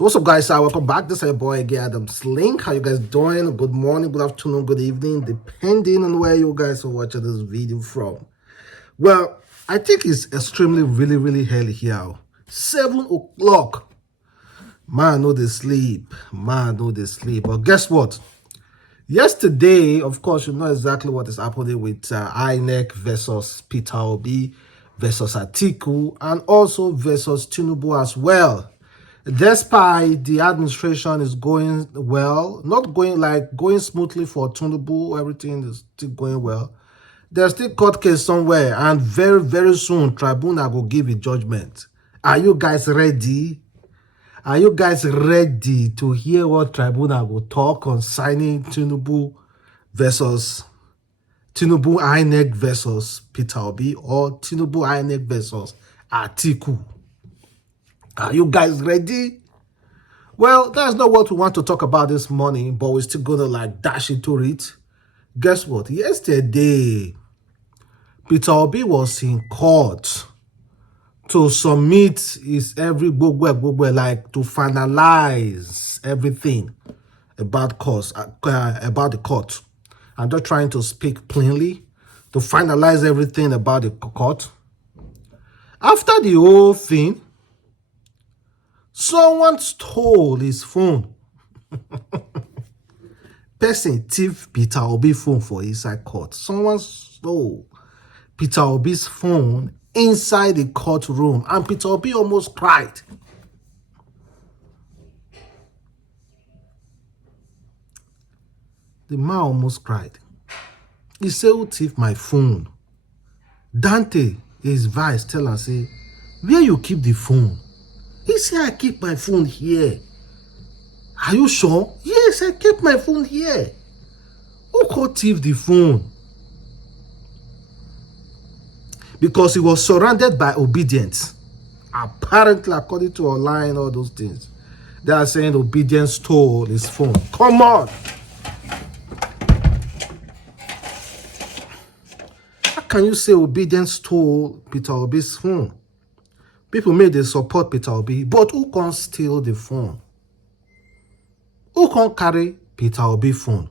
So what's up, guys? Welcome back. This is your boy again, Adamslink. How you guys doing? Good morning, good afternoon, good evening, depending on where you guys are watching this video from. Well, I think it's extremely really early here. 7 o'clock. Man, no they sleep. Man, no they sleep. But guess what? Yesterday, of course, you know exactly what is happening with INEC versus Peter Obi versus Atiku and also versus Tinubu as well. Despite the administration is going well, not going smoothly for Tinubu, everything is still going well. There's still court case somewhere, and very soon tribunal will give a judgment. Are you guys ready? Are you guys ready to hear what tribunal will talk on signing Tinubu INEC versus Peter Obi or Tinubu INEC versus Atiku? Are you guys ready? Well, that's not what we want to talk about this morning, but we're still gonna dash into it. Guess what? Yesterday, Peter Obi was in court to submit his to finalize everything about the court. I'm just trying to speak plainly, to finalize everything about the court. After the whole thing, someone stole his phone. Person thief Peter Obi phone for inside court. Someone stole Peter Obi's phone inside the courtroom, and Peter Obi almost cried. The man almost cried. He said, "Who thief my phone?" Dante, his vice, tell her, say, "Where you keep the phone?" He said, "I keep my phone here." "Are you sure?" "Yes, I kept my phone here." Who could thief the phone? Because he was surrounded by obedience. Apparently, according to online, all those things, they are saying obedience stole his phone. Come on. How can you say obedience stole Peter Obi's phone? People may they support Peter Obi, but who can steal the phone? Who can carry Peter Obi phone?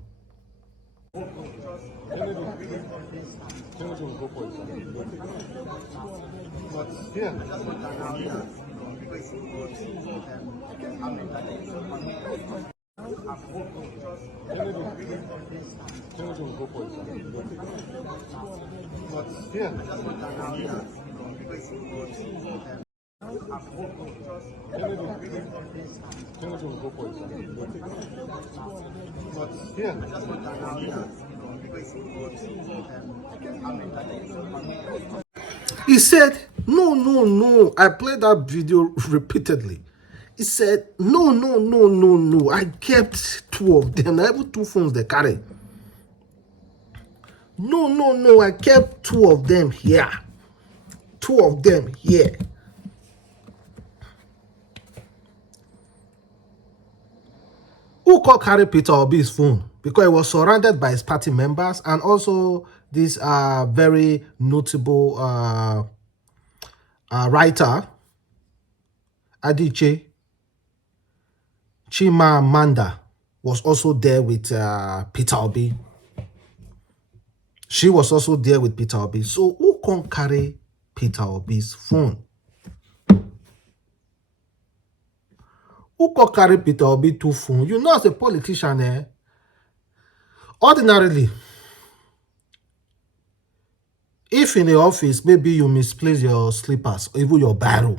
He said, no. I played that video repeatedly. He said, no. I kept 2 of them. I have 2 phones they carry. No. I kept 2 of them here. 2 of them here. Who could carry Peter Obi's phone? Because he was surrounded by his party members and also this very notable writer, Adichie Chimamanda, was also there with Peter Obi. She was also there with Peter Obi. So who can carry Peter Obi's phone? Who can carry Peter Obi 2 phones? You know, as a politician, ordinarily, if in the office, maybe you misplace your slippers, or even your biro,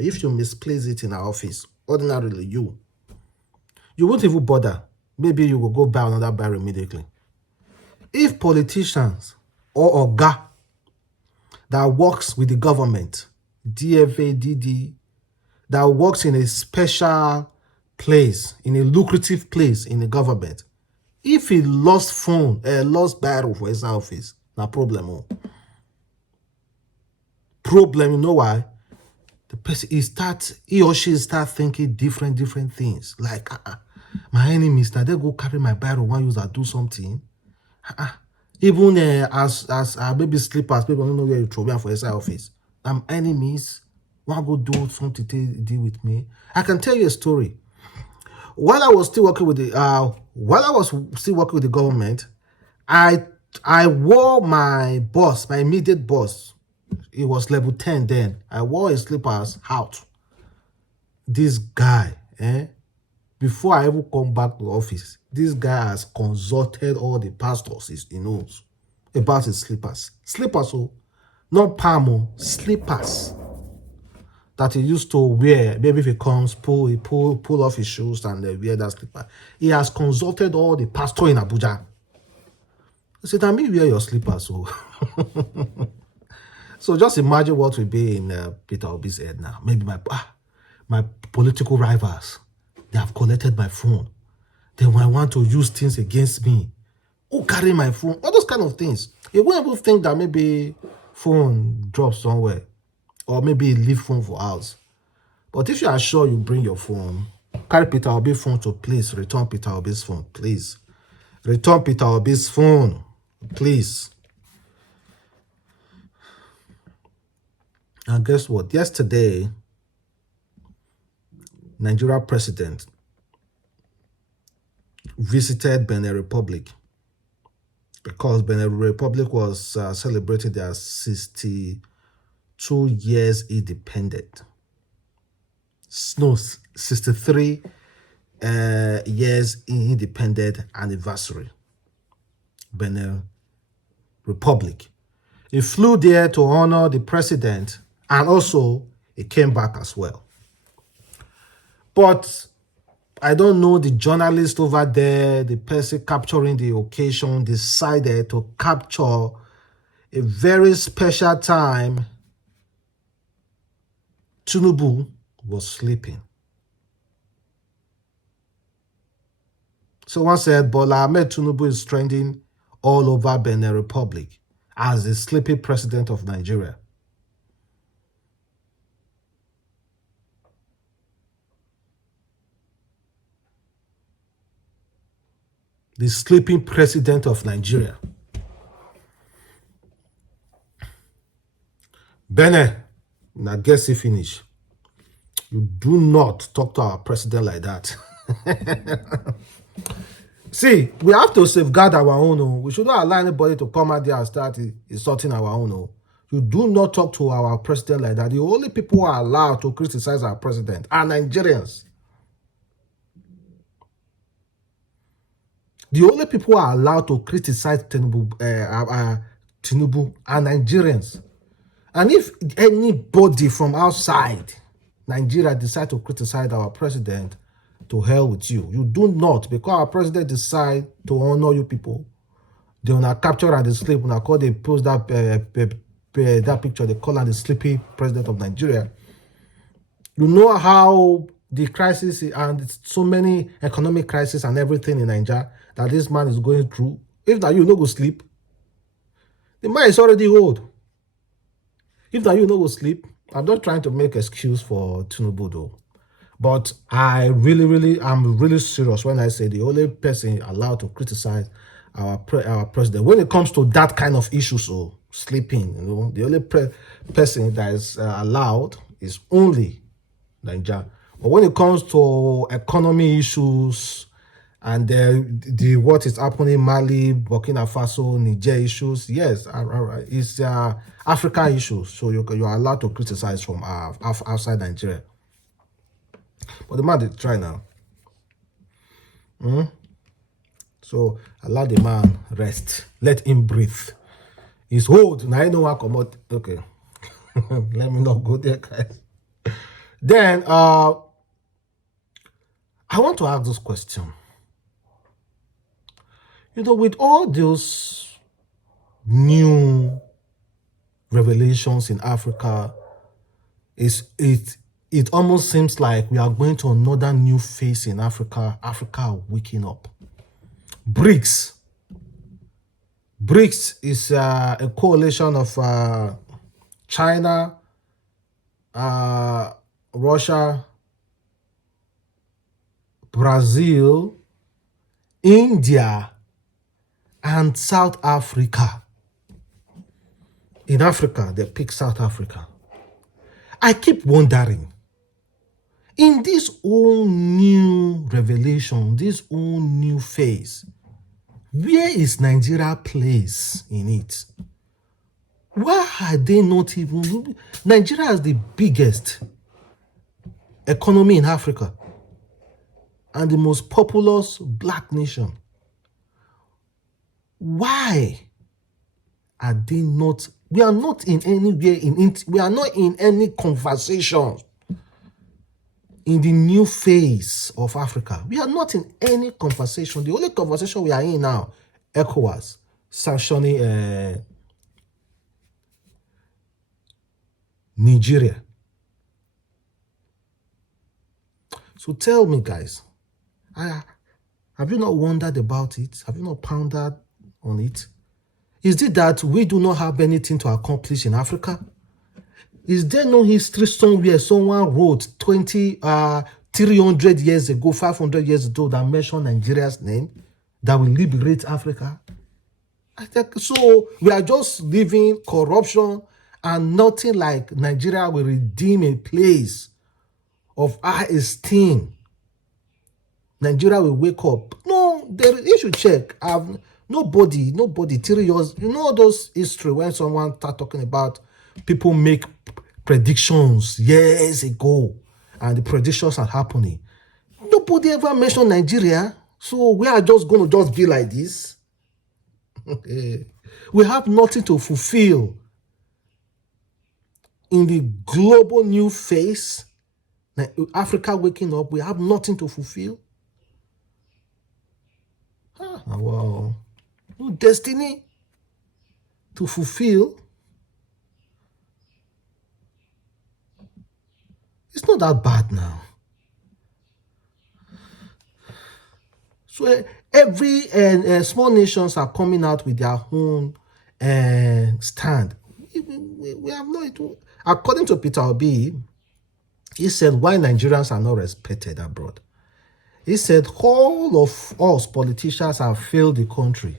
if you misplace it in the office, ordinarily you won't even bother. Maybe you will go buy another biro immediately. If politicians or oga that works with the government, DFA, DD, that works in a special place, in a lucrative place in the government, if he lost phone, lost biro for his office, no problem. Problem, you know why? The person he or she start thinking different things. Like, my enemies, now they go carry my biro, one user do something. Even as baby slippers, people don't know where you throw them for his office. enemies. Want to go do something to deal with me? I can tell you a story. While I was still working with the government, I wore my boss, my immediate boss. It was level 10 then. I wore his slippers out. This guy, before I ever come back to the office, this guy has consulted all the pastors he knows about his slippers. Slippers, oh, not palm, oh, slippers that he used to wear. Maybe if he comes, pull off his shoes and wear that slipper. He has consulted all the pastors in Abuja. He said, "I mean, wear your slippers." So just imagine what will be in Peter Obi's head now. Maybe my political rivals, they have collected my phone. They might want to use things against me. Who carry my phone? All those kind of things. You won't even think that maybe phone drops somewhere, or maybe leave phone for house. But if you are sure you bring your phone, carry Peter Obi's phone to please return Peter Obi's phone, please. Return Peter Obi's phone, please. And guess what? Yesterday, Nigeria president visited Benin Republic because Benin Republic was celebrating their 62 years independent. No, 63 years independent anniversary. Benin Republic. He flew there to honor the president, and also he came back as well. But I don't know, the journalist over there, the person capturing the occasion, decided to capture a very special time Tinubu was sleeping. Someone said Bola Ahmed Tinubu is trending all over Benin Republic as the sleepy president of Nigeria. The sleeping president of Nigeria. Benin, I guess he finish. You do not talk to our president like that. See, we have to safeguard our own. We should not allow anybody to come out there and start insulting our own. You do not talk to our president like that. The only people who are allowed to criticize our president are Nigerians. The only people who are allowed to criticize Tinubu are Nigerians. And if anybody from outside Nigeria decide to criticize our president, to hell with you. You do not, because our president decide to honor you people. They will capture and they sleep. When I call, they post that picture, they call him the sleepy president of Nigeria. You know how the crisis and so many economic crisis and everything in Nigeria that this man is going through. If that you no go sleep, the man is already old. If that you no go sleep, I'm not trying to make excuse for Tinubu though. But I'm really serious when I say the only person allowed to criticize our president when it comes to that kind of issues, so sleeping, the only person that is allowed is only Nigeria. But when it comes to economy issues and the what is happening in Mali, Burkina Faso, Niger issues, yes, it's Africa issues. So you're allowed to criticize from outside Nigeria. But the man did try now. So allow the man rest. Let him breathe. He's old. Now I know I come out. Okay. Let me not go there, guys. Then I want to ask this question. With all those new revelations in Africa, it almost seems like we are going to another new phase in Africa. Africa waking up. BRICS. BRICS is a coalition of China, Russia, Brazil, India, and South Africa. In Africa, they pick South Africa. I keep wondering, in this whole new revelation, this whole new phase, where is Nigeria place in it? Why are they not even... Nigeria is the biggest economy in Africa and the most populous black nation. Why are they not... We are not in anywhere we are not in any conversation in the new phase of Africa. We are not in any conversation. The only conversation we are in now, ECOWAS sanctioning Nigeria. So tell me, guys, have you not wondered about it? Have you not pondered on it? Is it that we do not have anything to accomplish in Africa? Is there no history somewhere someone wrote 300 years ago, 500 years ago that mentioned Nigeria's name that will liberate Africa? I think so. We are just living corruption and nothing like Nigeria will redeem a place of high esteem. Nigeria will wake up. No, you should check. Nobody 3 years. You know those history when someone start talking about people make predictions years ago and the predictions are happening. Nobody ever mentioned Nigeria. So we are just going to just be like this. We have nothing to fulfill in the global new phase. Africa waking up, we have nothing to fulfill. Wow. No destiny to fulfill. It's not that bad now. So every small nations are coming out with their own stand. We have no... According to Peter Obi, he said why Nigerians are not respected abroad. He said all of us politicians have failed the country,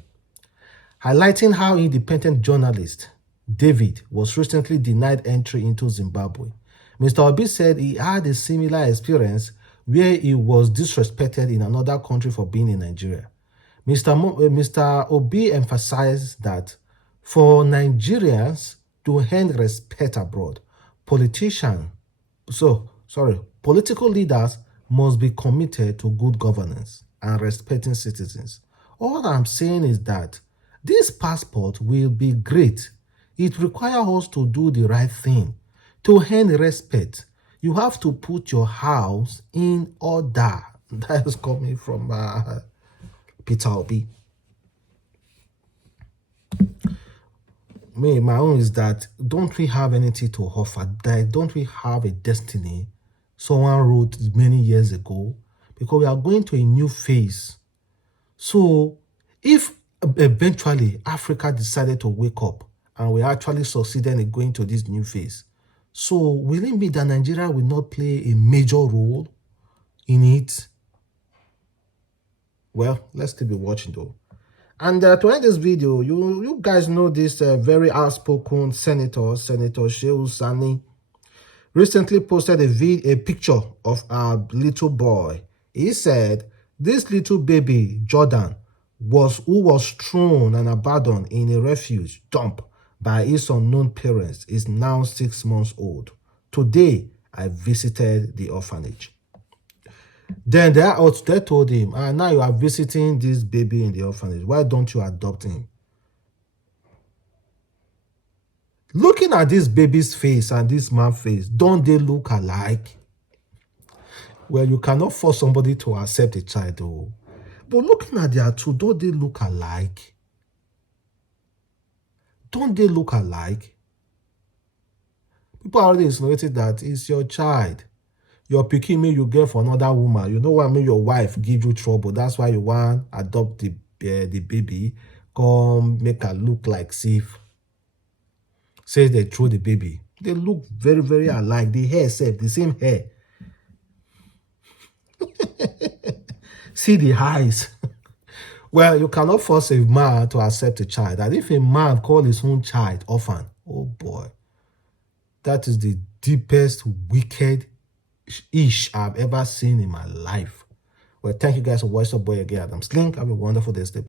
highlighting how independent journalist David was recently denied entry into Zimbabwe. Mr. Obi said he had a similar experience where he was disrespected in another country for being in Nigeria. Mr. Obi emphasized that for Nigerians to earn respect abroad, political leaders must be committed to good governance and respecting citizens. All I'm saying is that this passport will be great. It requires us to do the right thing. To earn respect, you have to put your house in order. That is coming from Peter Obi. My own is that don't we have anything to offer? Don't we have a destiny someone wrote many years ago? Because we are going to a new phase. So if eventually Africa decided to wake up and we actually succeeded in going to this new phase, so will it mean that Nigeria will not play a major role in it? Well, let's keep watching though. And to end this video, you guys know this very outspoken Senator Shehu Sani, recently posted a picture of a little boy. He said this little baby, Jordan, who was thrown and abandoned in a refuge dump by his unknown parents, is now 6 months old. Today, I visited the orphanage. Then they told him, now you are visiting this baby in the orphanage. Why don't you adopt him? Looking at this baby's face and this man's face, don't they look alike? Well, you cannot force somebody to accept a child, though. But looking at their two, don't they look alike? Don't they look alike? People already insinuated that it's your child. Your pikin me you get for another woman. You know what I mean? Your wife give you trouble. That's why you want to adopt the baby. Come make her look like Sif. Says they throw the baby. They look very, very alike. The hair said the same hair. See the eyes. Well, you cannot force a man to accept a child. And if a man call his own child orphan, oh boy, that is the deepest wicked ish I've ever seen in my life. Well, thank you guys for watching. Boy again, Adamslink. Have a wonderful day. Stay